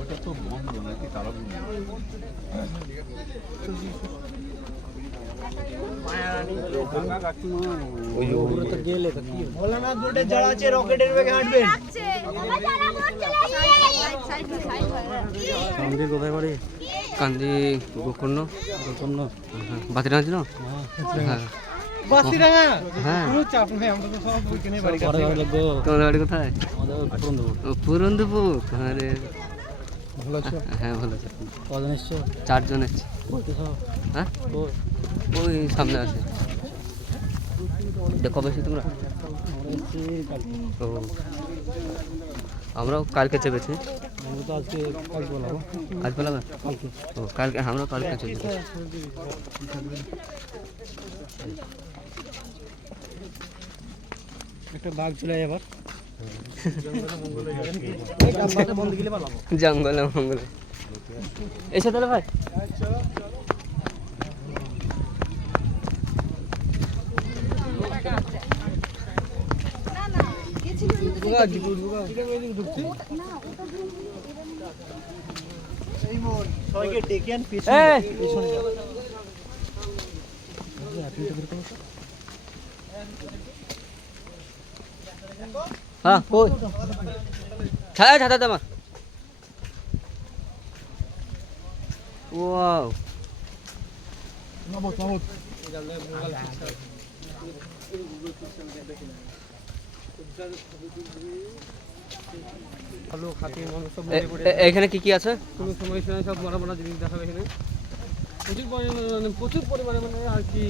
ওটা তো বন্ধ নাকি তারা ভোলানাথ বোর্ডে জল আছে, রকেটের বেগে হাঁটবেন। কান্দি কোথায় বাড়ি? কান্দি গোকর্ণ। গোকর্ণ বাতিরাজ না? হ্যাঁ বাসিরাঙ্গা। হ্যাঁ কোনো চাপ নেই, আমরা তো সব ওইখানে বাড়ি কাছে। তোমাদের বাড়ি কোথায়? পুরন্দপুর। আরে ভালো আছো? হ্যাঁ ভালো আছে। কজন এসছো? 4 জন এসছে। হ্যাঁ ওই সামনে আছে। দেখো বেশি তোমরা? ও আমরাও কালকে চেপেছি। আজ বললাম ও কালকে, আমরাও কালকে চেপেছি। একটা বাঘ চলে যাবার জঙ্গলে মঙ্গলে এসে তাহলে ভাই হ্যাঁ কই ছায়া ছাতা দে আমার। ওয়াও এখানে কি কি আছে? কোনো সমস্যা নেই, সব বড় বড় জিনিস দেখাবে এখানে। প্রচুর পরিমাণে মানে আর কি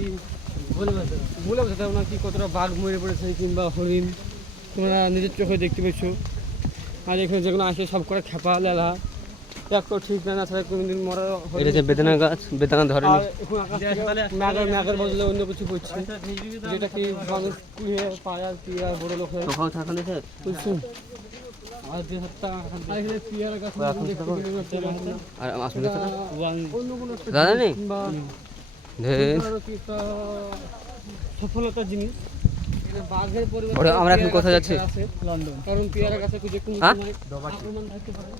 বলে বোঝাতে হবে না কি কতটা বাঘ মরে পড়েছে কিংবা হরিণ তোমরা নিজের চোখে দেখতে পেয়েছো। আর এখানে যেগুলো আসে সব করে খেপা লেলা একটু ঠিক না ছাড়া কোনোদিন মরা। এটা যে বেদানা গাছ, বেদানা ধরেনি। এখন আকাশ থেকে ম্যাগের বদলে অন্য কিছু পড়ছে, যেটা কি মানুষ কুড়িয়ে পায় আর কি আর বড় লোক হয় কোথাও থাকা নেই বুঝছেন। আর যে হাতটা এখানে পিয়ারা গাছ দেখতে পেলাম আর আসলে অন্য কোনো একটা দাদা নেই কিংবা সফলতার জিনিস। বাঘের পরিবর্তে আমরা এখন কোথায় যাচ্ছি? লন্ডন, কারণ পেয়ারা গাছে যে কোনো হ্যাঁ? সময় আক্রমণ থাকতে পারে।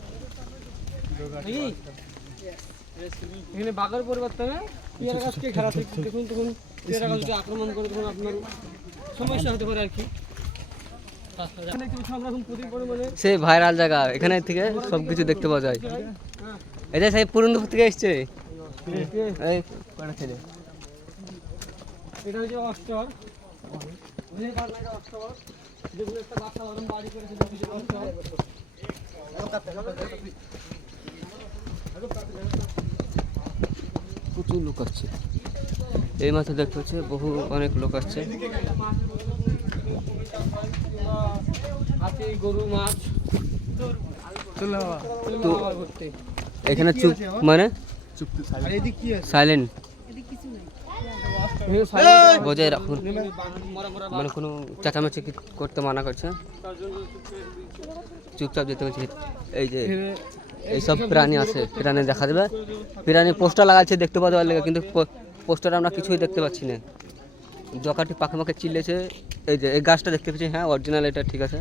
এখানে বাঘের পরিবর্তনে পেয়ারা গাছকে ঘেরা থাকে, দেখুন তখন পেয়ারা গাছকে আক্রমণ করে তখন আপনার সমস্যা হতে পারে আর কি। আমরা এখন প্রতি পরিমাণে সে ভাইরাল জায়গা, এখানে থেকে সব কিছু দেখতে পাওয়া যায়। এই যে সেই পুরন্দপুর থেকে এসছে এই কটা ছেলে। এটা হচ্ছে অস্টর, যেগুলো একটা বাচ্চা ওরকম বাড়ি করেছে প্রচুর লোক আসছে এই মাঠে, দেখতে হচ্ছে বহু অনেক লোক আসছে। হাতি, গরু, মাছ তো এখানে চুপ মানে সাইলেন্ট বজায় রাখুন, মানে কোনো চেঁচামেচি করতে মানা করছে, চুপচাপ যেতে হচ্ছে। এই যে এইসব প্রাণী আছে, প্রাণী দেখা দেবে, প্রাণী পোস্টার লাগাচ্ছে দেখতে পাওয়া যাওয়ার লেগে, কিন্তু পোস্টার আমরা কিছুই দেখতে পাচ্ছি না। জকাটি পাখে মাখে চিল্লেছে। এই যে এই গাছটা দেখতে পাচ্ছি, হ্যাঁ অরিজিনাল, এটা ঠিক আছে।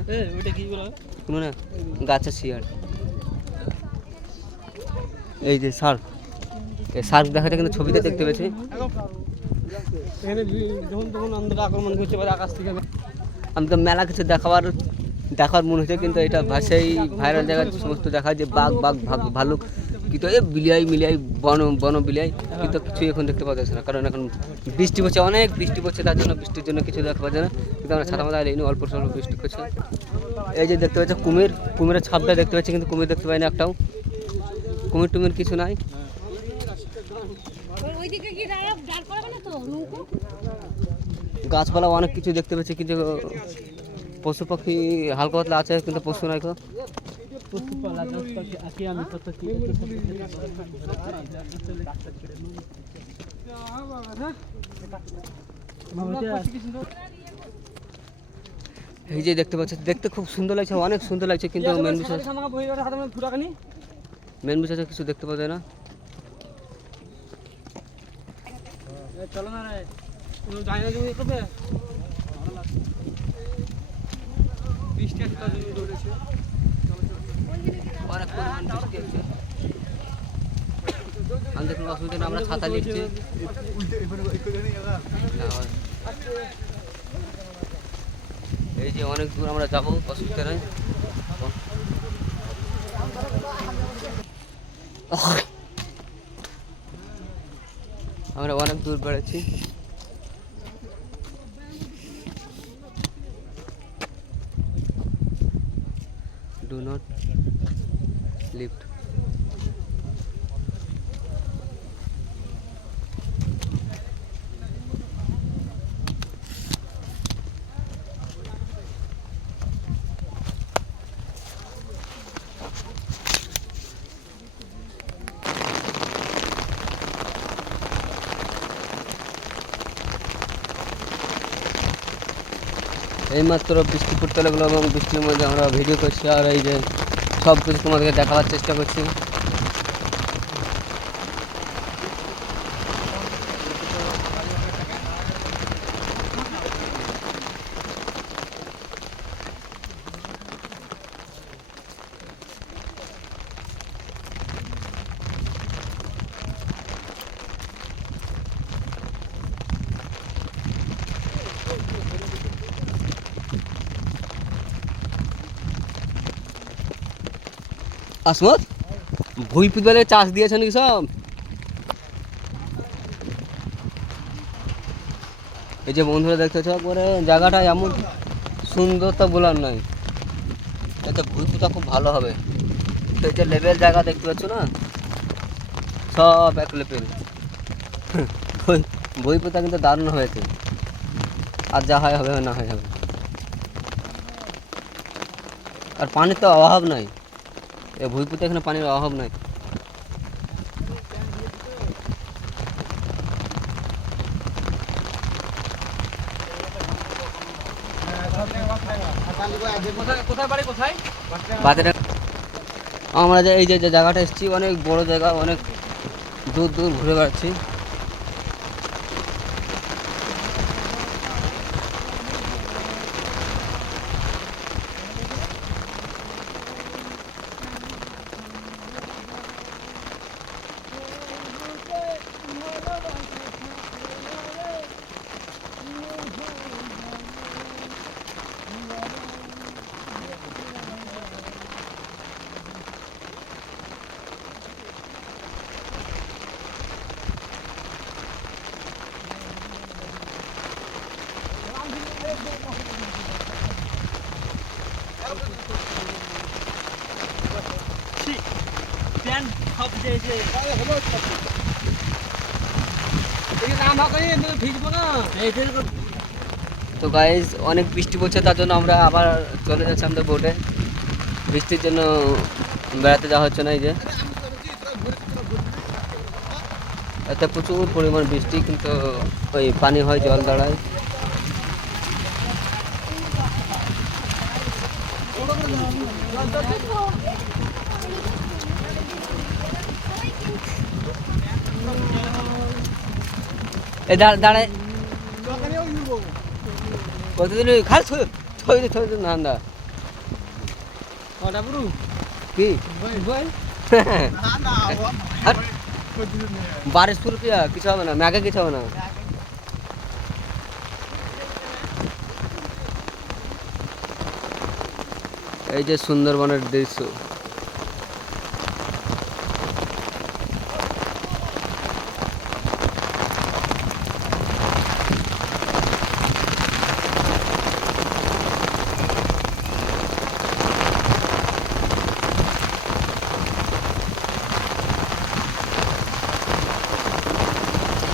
কোনো না গাছের শিয়ার। এই যে শার্ক, এই শার্ক দেখাটা কিন্তু ছবিতে দেখতে পেয়েছি। এখানে যখন তখন আমাদের আক্রমণ করতে পারে আকাশ থেকে। আমি তো মেলা কিছু দেখার মনে হচ্ছে, কিন্তু এটা ভাষাই ভাইরাল জায়গায় সমস্ত দেখা যে বাঘ বাঘ ভালুক কিন্তু এই বিলিয়াই মিলিয়াই বন বিলিয়াই, কিন্তু কিছুই এখন দেখতে পাওয়া যাচ্ছে না, কারণ এখন বৃষ্টি পড়ছে, অনেক বৃষ্টি পড়ছে, তার জন্য বৃষ্টির জন্য কিছু দেখা পাওয়া যায় না। কিন্তু আমরা ছাতা মাথা এলিনি, অল্প স্বল্প বৃষ্টি করছে। এই যে দেখতে পাচ্ছি কুমিরের ছাপটা দেখতে পাচ্ছি, কিন্তু কুমির দেখতে পাই না একটাও। কুমির টুমির কিছু নাই। গাছপালা অনেক কিছু দেখতে পাচ্ছি, কিন্তু পশু পাখি হালকা পাতলা আছে, কিন্তু পশু নাই। এই যে দেখতে পাচ্ছি, দেখতে খুব সুন্দর লাগছে, অনেক সুন্দর লাগছে, কিন্তু মেন বিষয় কিছু দেখতে পাওয়া যায় না। চলো না রে, যাই না তুমি করবে বৃষ্টি আছে তার জন্য রয়েছে। অনেক পরিমাণ বৃষ্টি হচ্ছে। আমাদের কোনো অসুবিধা নেই, আমরা ছাতা নিচ্ছি। এই যে অনেক দূর আমরা যাবো, অসুবিধা নেই। আমরা অনেক দূর বেড়েছি। Do not lift. এইমাত্র বৃষ্টি পড়তে লাগলো এবং বৃষ্টির মধ্যে আমরা ভিডিও করছি, আর এই যে সব কিছু তোমাদেরকে দেখাবার চেষ্টা করছি। আসমত ভুই ফুটবলের চাষ দিয়েছে নাকি সব? এই যে বন্ধুরা দেখতেছ, পরে জায়গাটা এমন সুন্দর তা বলার নয়, এতে ভুই পুঁতা খুব ভালো হবে। এই যে লেভেল জায়গা দেখতে পাচ্ছ না, সব এক লেভেল। ভুই পুঁতা কিন্তু দারুণ হয়েছে, আর যা হয় হবে, না হয় হবে। আর পানির তো অভাব নাই, এই ভুই পুঁতে এখানে পানির অভাব নাই। আমরা যে এই যে জায়গাটা এসেছি, অনেক বড় জায়গা, অনেক দূর দূর ঘুরে বেড়াচ্ছি। তো গাইজ অনেক বৃষ্টি পড়ছে, তার জন্য আমরা আবার চলে যাচ্ছি আমাদের বোটে। বৃষ্টির জন্য বেড়াতে যাওয়া হচ্ছে না। এই যে এতে প্রচুর পরিমাণ বৃষ্টি, কিন্তু ওই পানি হয়, জল দাঁড়ায়। এ দাঁড়ায় কতদিন খাস নান্দা কি ₹1200 কিছু হবে না, ম্যাগে কিছু হবে না। এই যে সুন্দরবনের দৃশ্য।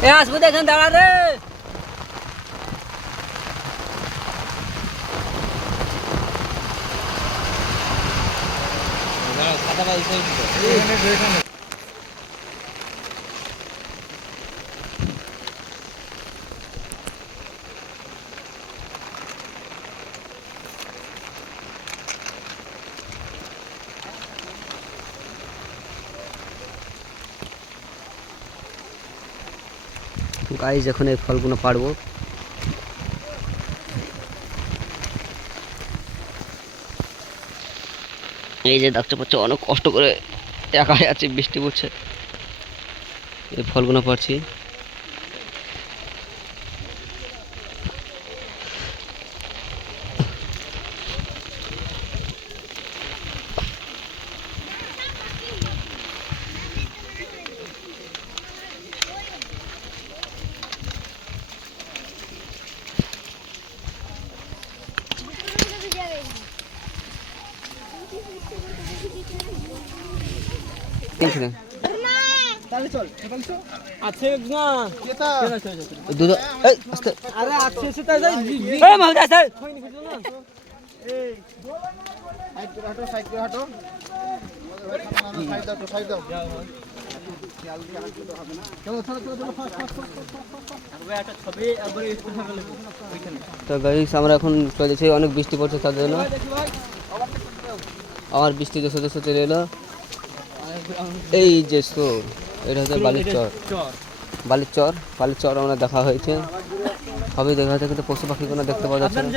এ আসবো দেখেন, দাঁড়া রে। গাইজ এখন এই ফলগুলো পারবো। এই যে দেখতে পাচ্ছ অনেক কষ্ট করে একাই আছে, বৃষ্টি পড়ছে, এই ফলগুলো পাচ্ছি। আছে না দুধ এই আস্তে আরে আছে সেটা যাই এই মামা স্যার সাইড করে হাঁটো সাইড দাও তো গাইস আমরা এখন চলে যাচ্ছি, অনেক বৃষ্টি পড়ছে তার জন্য। আমার বৃষ্টি দেশে দেশে চলে এলো। এই যে সোর, এটা হচ্ছে বালির চর, বালির চর আমরা দেখা হয়েছে, সবই দেখা যাচ্ছে, কিন্তু পশু পাখি কোনো দেখতে পাওয়া যাচ্ছে না।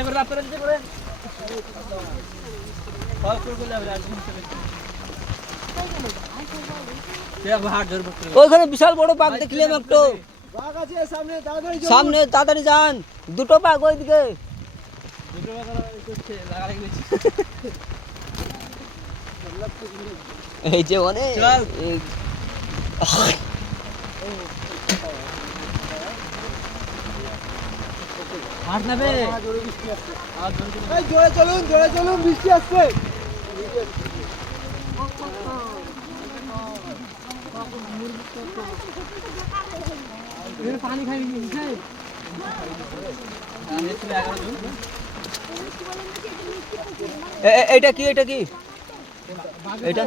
ওইখানে বিশাল বড় বাঘ দেখলাম একটু, সামনে তাড়াতাড়ি যান, দুটো বাঘ ওইদিকে। এই যে অনেক জোরে চলুন বৃষ্টি আসছে। পানি খাই এটা কি এটা কি এটা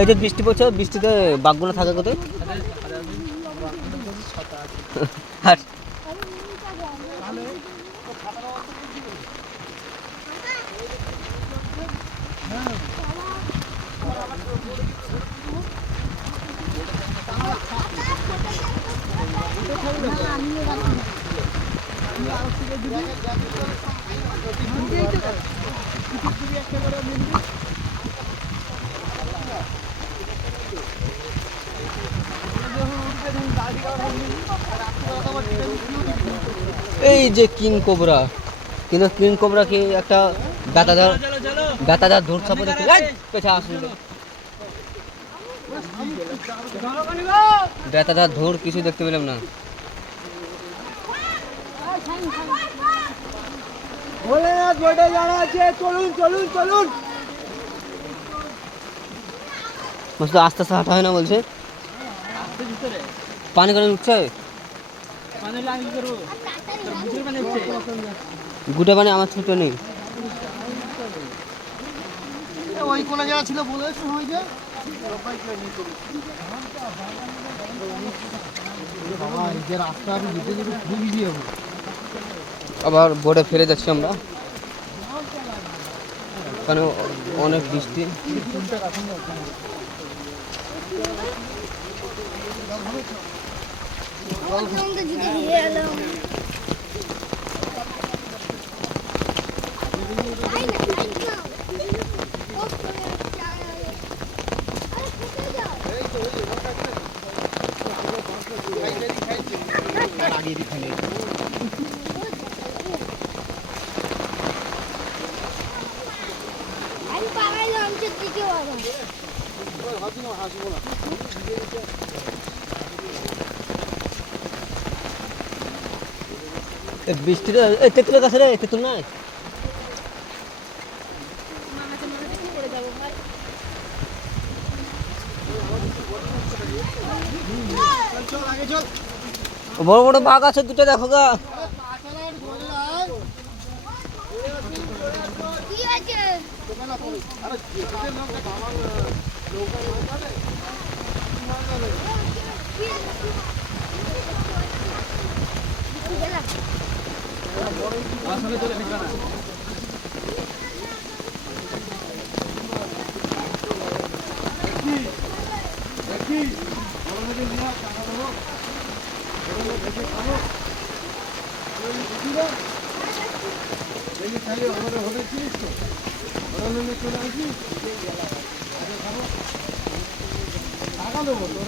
এই যে বৃষ্টি পড়ছে, বৃষ্টিতে বাঘগুলো থাকে কোথায়? আর এই যে কিং কোবরা, কিন্তু কিং কোবরা কি একটা বেতাদার ধূর ছাপে দেখতে পেছা আসলে বেতাদার ধূর কিছু দেখতে পেলাম না। মস্ত আস্তে আস্তে হাঁটা হয় না বলছে, পানি করে উঠছে, গুটে পানি আমার ছোট নেই। ওই কোনা যারা ছিল বলে সময় যে রাস্তা আমি যেতে যেতে খুব ইজি হবে। আবার বোর্ডে ফিরে যাচ্ছি আমরা, কারণ অনেক বৃষ্টি। বৃষ্টিটা তেঁতুলের কাছে রে, তেঁতুল নাই? বড় বড় বাঘ আছে দুটো, দেখো গা।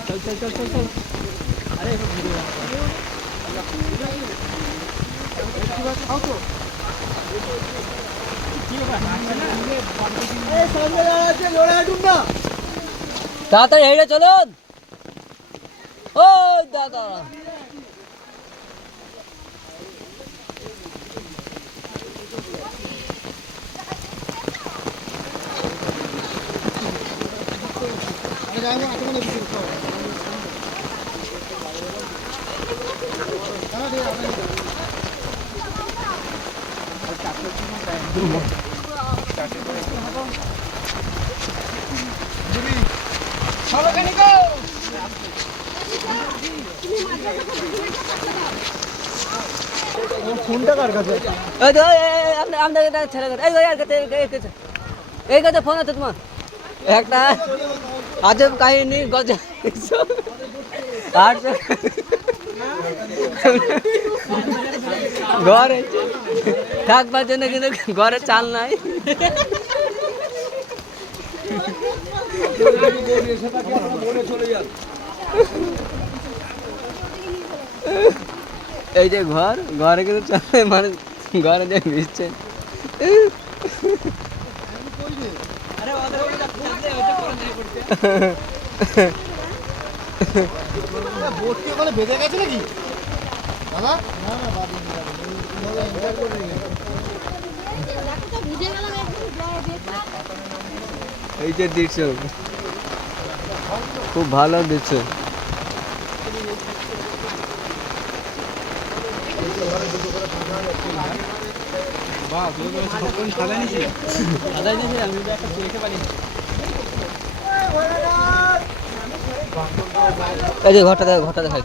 চল চল চল চল চল আরে তাড়াতাড়ি হেঁটে চলুন ও দাদা। ফোনটা কার কাছে? এই কাছে ফোন আছে তোমার? একটা আজব কাহিনী গজব আর ঘরে থাকবার জন্য কিন্তু ঘরে চাল নাই। এই যে ঘর, ঘরে কিন্তু চাল মানে ঘরে যে ভিজছে। বোট কি ওখানে বেঁধে গেছে নাকি দাদা? না না বাদ দিন, এই যে দৃশ্য খুব ভালো দৃশ্য। এই যে ঘরটা দেখাই।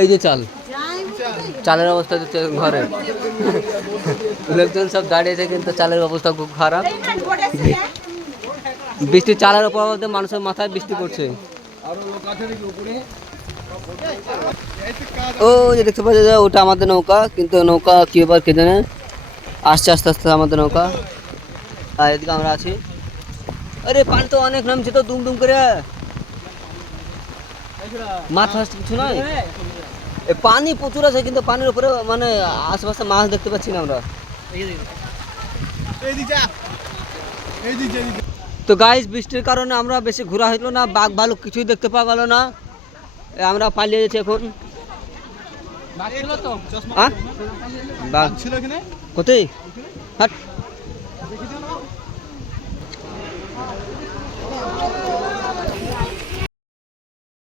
এই যে চালের অবস্থা হচ্ছে ঘরে, লোকজন সব দাঁড়িয়েছে কিন্তু চালের অবস্থা খুব খারাপ। বৃষ্টি চালের উপর মানুষের মাথায় বৃষ্টি পড়ছে। ও যে দেখতে পাচ্ছি ওটা আমাদের নৌকা, কিন্তু নৌকা কি ব্যাপার কে জানে, আসছে আস্তে আস্তে আমাদের নৌকা। আর এদিকে আমরা আছি। আরে পানি তো অনেক নামছে তো দুম দুম করে, মাছ ফাছ কিছু নয়। পানি প্রচুর আছে কিন্তু পানির উপরে মানে আশেপাশে মাছ দেখতে পাচ্ছি না আমরা। তো গাইস বৃষ্টির কারণে আমরা বেশি ঘোরা হইলো না, বাঘ ভালুক কিছুই দেখতে পাওয়া গেল না। আমরা পালিয়ে যাচ্ছি এখন। বাঘ ছিল কোথায়? হাট